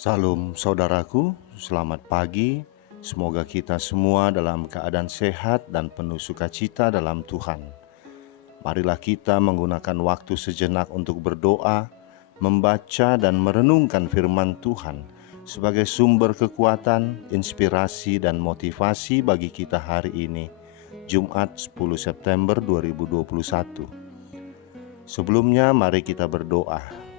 Salam saudaraku, selamat pagi. Semoga kita semua dalam keadaan sehat dan penuh sukacita dalam Tuhan. Marilah kita menggunakan waktu sejenak untuk berdoa, membaca dan merenungkan firman Tuhan sebagai sumber kekuatan, inspirasi dan motivasi bagi kita hari ini, Jumat 10 September 2021. Sebelumnya mari kita berdoa.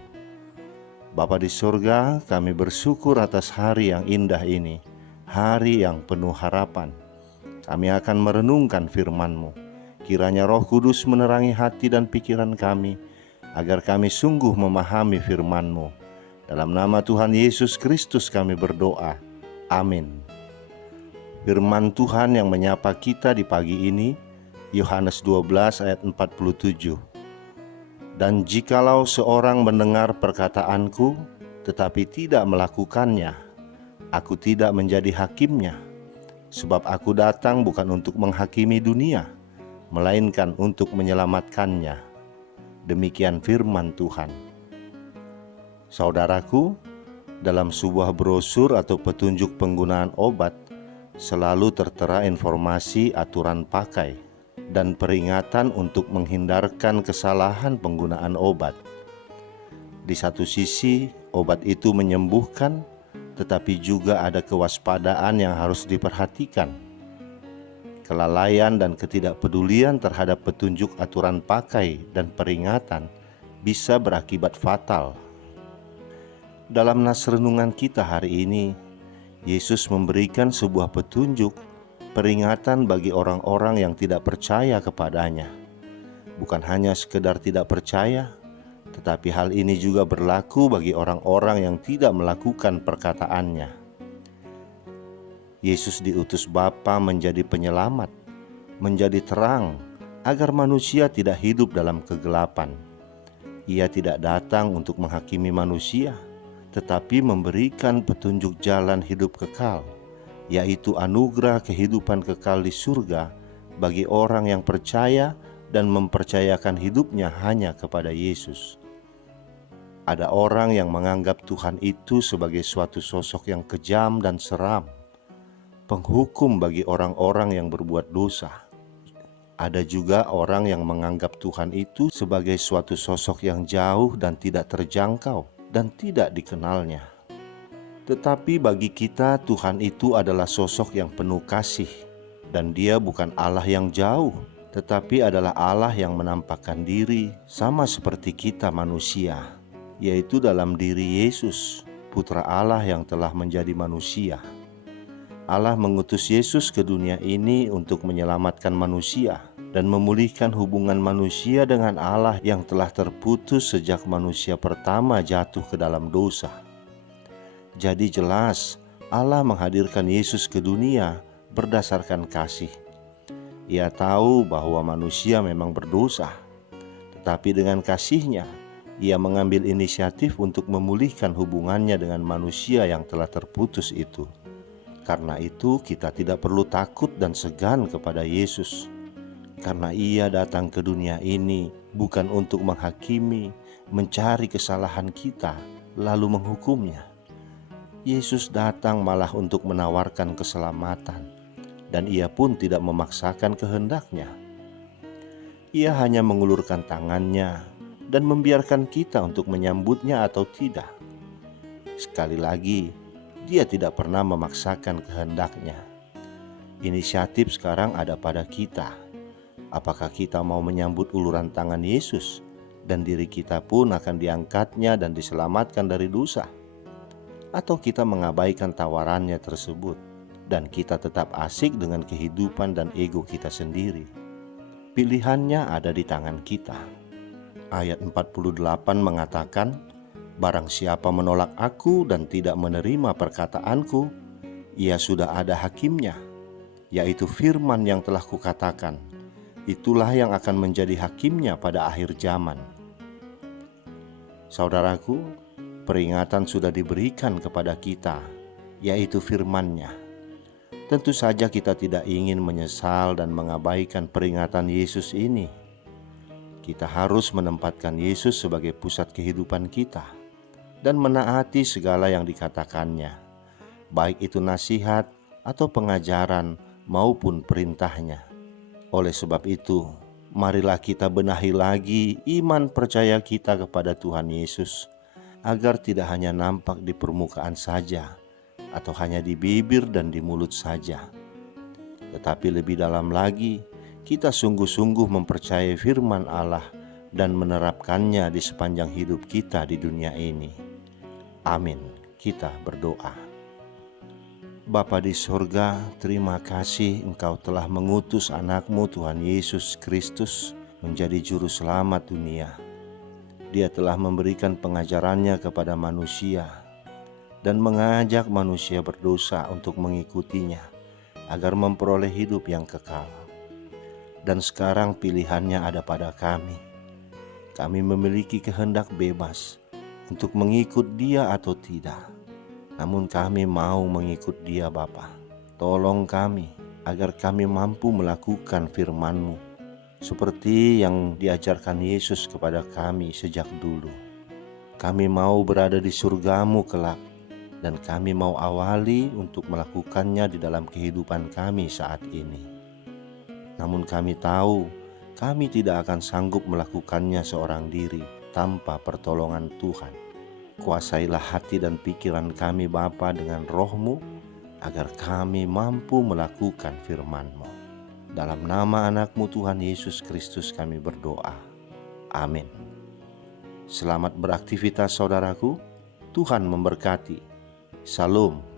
Bapa di surga, kami bersyukur atas hari yang indah ini, hari yang penuh harapan. Kami akan merenungkan firman-Mu. Kiranya Roh Kudus menerangi hati dan pikiran kami, agar kami sungguh memahami firman-Mu. Dalam nama Tuhan Yesus Kristus kami berdoa. Amin. Firman Tuhan yang menyapa kita di pagi ini, Yohanes 12 ayat 47. Dan jikalau seorang mendengar perkataanku, tetapi tidak melakukannya, aku tidak menjadi hakimnya. Sebab aku datang bukan untuk menghakimi dunia, melainkan untuk menyelamatkannya. Demikian firman Tuhan. Saudaraku, dalam sebuah brosur atau petunjuk penggunaan obat, selalu tertera informasi aturan pakai dan peringatan untuk menghindarkan kesalahan penggunaan obat. Di satu sisi, obat itu menyembuhkan, tetapi juga ada kewaspadaan yang harus diperhatikan. Kelalaian dan ketidakpedulian terhadap petunjuk aturan pakai dan peringatan bisa berakibat fatal. Dalam nas renungan kita hari ini, Yesus memberikan sebuah petunjuk peringatan bagi orang-orang yang tidak percaya kepadanya. Bukan hanya sekedar tidak percaya, tetapi hal ini juga berlaku bagi orang-orang yang tidak melakukan perkataannya. Yesus diutus Bapa menjadi penyelamat, menjadi terang, agar manusia tidak hidup dalam kegelapan. Ia tidak datang untuk menghakimi manusia, tetapi memberikan petunjuk jalan hidup kekal, yaitu anugerah kehidupan kekal di surga bagi orang yang percaya dan mempercayakan hidupnya hanya kepada Yesus. Ada orang yang menganggap Tuhan itu sebagai suatu sosok yang kejam dan seram, penghukum bagi orang-orang yang berbuat dosa. Ada juga orang yang menganggap Tuhan itu sebagai suatu sosok yang jauh dan tidak terjangkau dan tidak dikenalnya. Tetapi bagi kita Tuhan itu adalah sosok yang penuh kasih, dan Dia bukan Allah yang jauh, tetapi adalah Allah yang menampakkan diri sama seperti kita manusia, yaitu dalam diri Yesus, Putra Allah yang telah menjadi manusia. Allah mengutus Yesus ke dunia ini untuk menyelamatkan manusia dan memulihkan hubungan manusia dengan Allah yang telah terputus sejak manusia pertama jatuh ke dalam dosa. Jadi jelas Allah menghadirkan Yesus ke dunia berdasarkan kasih. Ia tahu bahwa manusia memang berdosa, tetapi dengan kasih-Nya Ia mengambil inisiatif untuk memulihkan hubungannya dengan manusia yang telah terputus itu. Karena itu kita tidak perlu takut dan segan kepada Yesus, karena Ia datang ke dunia ini bukan untuk menghakimi, mencari kesalahan kita lalu menghukumnya. Yesus datang malah untuk menawarkan keselamatan, dan Ia pun tidak memaksakan kehendak-Nya. Ia hanya mengulurkan tangan-Nya dan membiarkan kita untuk menyambut-Nya atau tidak. Sekali lagi, Dia tidak pernah memaksakan kehendak-Nya. Inisiatif sekarang ada pada kita. Apakah kita mau menyambut uluran tangan Yesus, dan diri kita pun akan diangkat-Nya dan diselamatkan dari dosa? Atau kita mengabaikan tawarannya tersebut dan kita tetap asik dengan kehidupan dan ego kita sendiri? Pilihannya ada di tangan kita. Ayat 48 mengatakan, barang siapa menolak aku dan tidak menerima perkataanku, ia sudah ada hakimnya, yaitu firman yang telah kukatakan. Itulah yang akan menjadi hakimnya pada akhir zaman. Saudaraku, peringatan sudah diberikan kepada kita, yaitu firman-Nya. Tentu saja kita tidak ingin menyesal dan mengabaikan peringatan Yesus ini. Kita harus menempatkan Yesus sebagai pusat kehidupan kita. dan menaati segala yang dikatakannya, baik itu nasihat atau pengajaran maupun perintahnya. Oleh sebab itu, marilah kita benahi lagi iman percaya kita kepada Tuhan Yesus, agar tidak hanya nampak di permukaan saja, atau hanya di bibir dan di mulut saja, tetapi lebih dalam lagi, kita sungguh-sungguh mempercayai firman Allah dan menerapkannya di sepanjang hidup kita di dunia ini. Amin. Kita berdoa. Bapa di sorga, terima kasih Engkau telah mengutus anak-Mu Tuhan Yesus Kristus menjadi juru selamat dunia. Dia telah memberikan pengajarannya kepada manusia dan mengajak manusia berdosa untuk mengikutinya agar memperoleh hidup yang kekal. Dan sekarang pilihannya ada pada kami. Kami memiliki kehendak bebas untuk mengikut Dia atau tidak. Namun kami mau mengikut Dia, Bapa. Tolong kami agar kami mampu melakukan firman-Mu seperti yang diajarkan Yesus kepada kami sejak dulu. Kami mau berada di surga-Mu kelak, dan kami mau awali untuk melakukannya di dalam kehidupan kami saat ini. Namun kami tahu kami tidak akan sanggup melakukannya seorang diri tanpa pertolongan Tuhan. Kuasailah hati dan pikiran kami Bapa dengan roh-Mu, agar kami mampu melakukan firman-Mu. Dalam nama anak-Mu Tuhan Yesus Kristus kami berdoa. Amin. Selamat beraktivitas saudaraku. Tuhan memberkati. Salam.